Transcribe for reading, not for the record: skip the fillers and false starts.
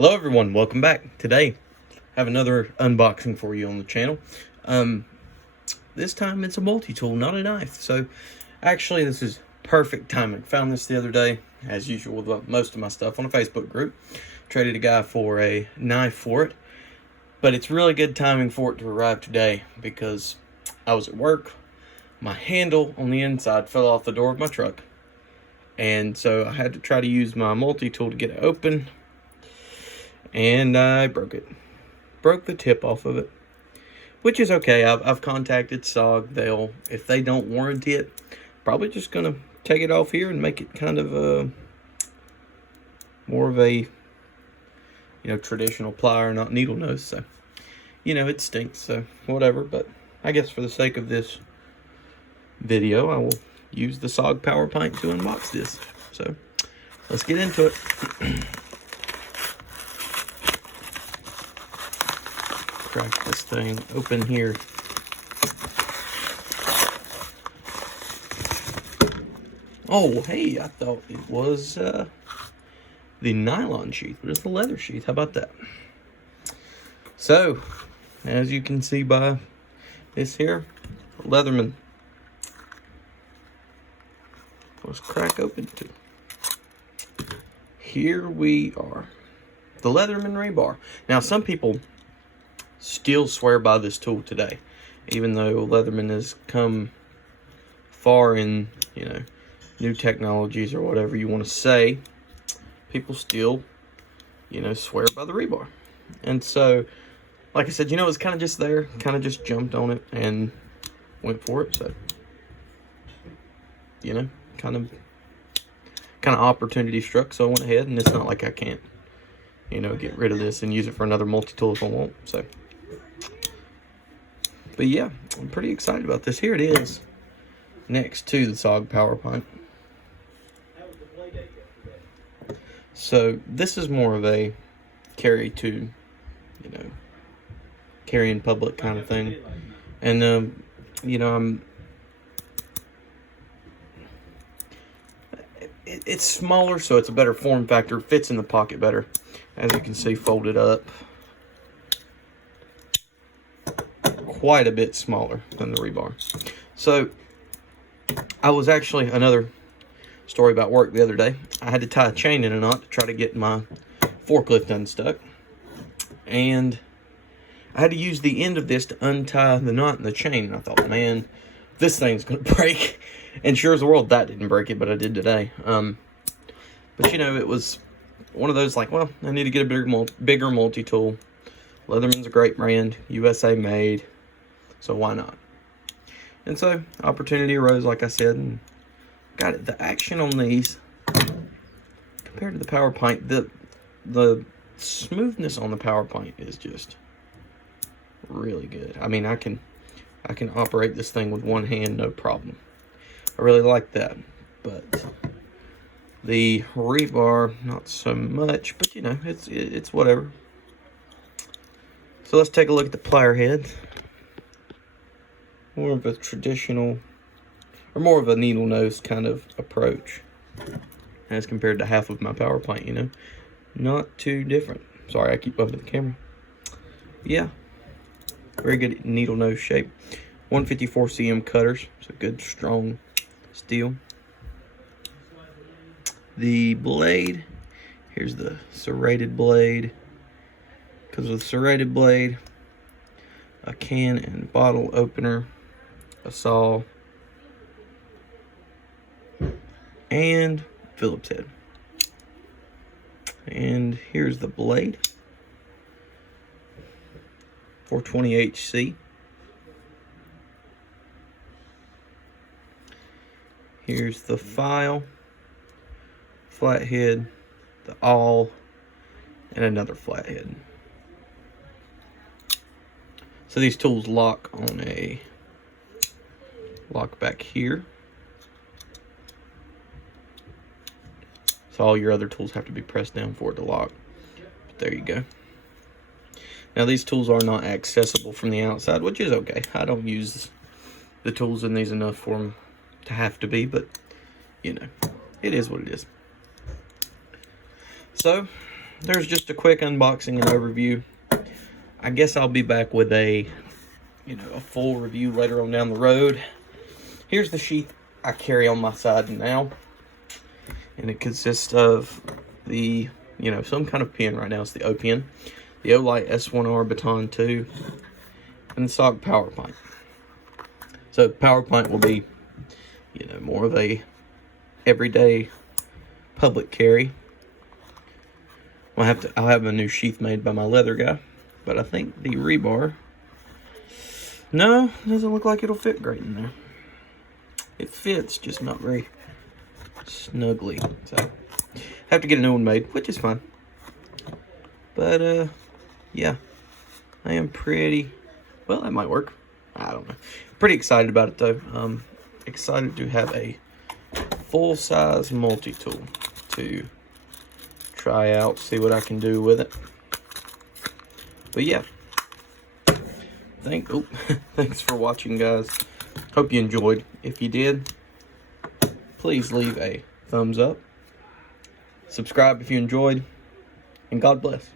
Hello everyone, welcome back. Today, I have another unboxing for you on the channel. This time it's a multi-tool, not a knife. So, actually this is perfect timing. Found this the other day, as usual with most of my stuff, on a Facebook group. Traded a guy for a knife for it. But it's really good timing for it to arrive today because I was at work. My handle on the inside fell off the door of my truck. And so I had to try to use my multi-tool to get it open. And I broke it. Broke the tip off of it, which is okay. I've contacted SOG. If they don't warranty it, probably just gonna take it off here and make it kind of more of a traditional plier, not needle nose. So it stinks. So whatever. But I guess for the sake of this video, I will use the SOG power pint to unbox this. So let's get into it. Crack this thing open here. Oh, hey, I thought it was the nylon sheath, but it's the leather sheath. How about that? So, as you can see by this here, Leatherman. Let's crack open too. Here we are. The Leatherman Rebar. Now, some people still swear by this tool today, even though Leatherman has come far in new technologies or whatever you want to say. People still swear by the Rebar. And so, like I said, it was kind of just there, kind of just jumped on it and went for it. So kind of opportunity struck, so I went ahead. And it's not like I can't get rid of this and use it for another multi-tool if I want. So but yeah, I'm pretty excited about this. Here it is, next to the SOG power pint. So this is more of a carry in public kind of thing. And it's smaller, so it's a better form factor. Fits in the pocket better, as you can see, folded up. Quite a bit smaller than the Rebar. So I was actually, another story about work the other day, I had to tie a chain in a knot to try to get my forklift unstuck, and I had to use the end of this to untie the knot in the chain. And I thought, man, this thing's gonna break. And sure as the world, that didn't break it, but I did today. But it was one of those, like, well, I need to get a bigger multi-tool. Leatherman's a great brand, USA made, so why not? And so, opportunity arose, like I said, and got it. The action on these, compared to the power pint, the smoothness on the power pint is just really good. I mean, I can operate this thing with one hand, no problem. I really like that. But the Rebar, not so much, but it's whatever. So let's take a look at the plier head. More of a traditional, or more of a needle nose kind of approach, as compared to half of my power pint. Not too different. Sorry, I keep bumping the camera. Yeah, very good needle nose shape. 154 cm cutters, so good strong steel. The blade, here's the serrated blade. Because with serrated blade, a can and bottle opener, a saw, and Phillips head. And here's the blade, 420 HC. Here's the file, flathead, the awl, and another flathead. So these tools lock on a lock back here. So all your other tools have to be pressed down for it to lock. But there you go. Now these tools are not accessible from the outside, which is okay. I don't use the tools in these enough for them to have to be, but it is what it is. So there's just a quick unboxing and overview. I guess I'll be back with a full review later on down the road. Here's the sheath I carry on my side now, and it consists of the some kind of pin. Right now it's the O pin, the Olight S1R Baton 2, and the stock power pint. So power pint will be more of a everyday public carry. I'll have a new sheath made by my leather guy, but I think the Rebar, no, doesn't look like it'll fit great in there. It fits, just not very snugly. So have to get a new one made, which is fine. But yeah, I am pretty, well, that might work. I don't know. Pretty excited about it though. Excited to have a full-size multi-tool to try out, see what I can do with it. But yeah, thanks for watching, guys. Hope you enjoyed. If you did, please leave a thumbs up, subscribe if you enjoyed, and God bless.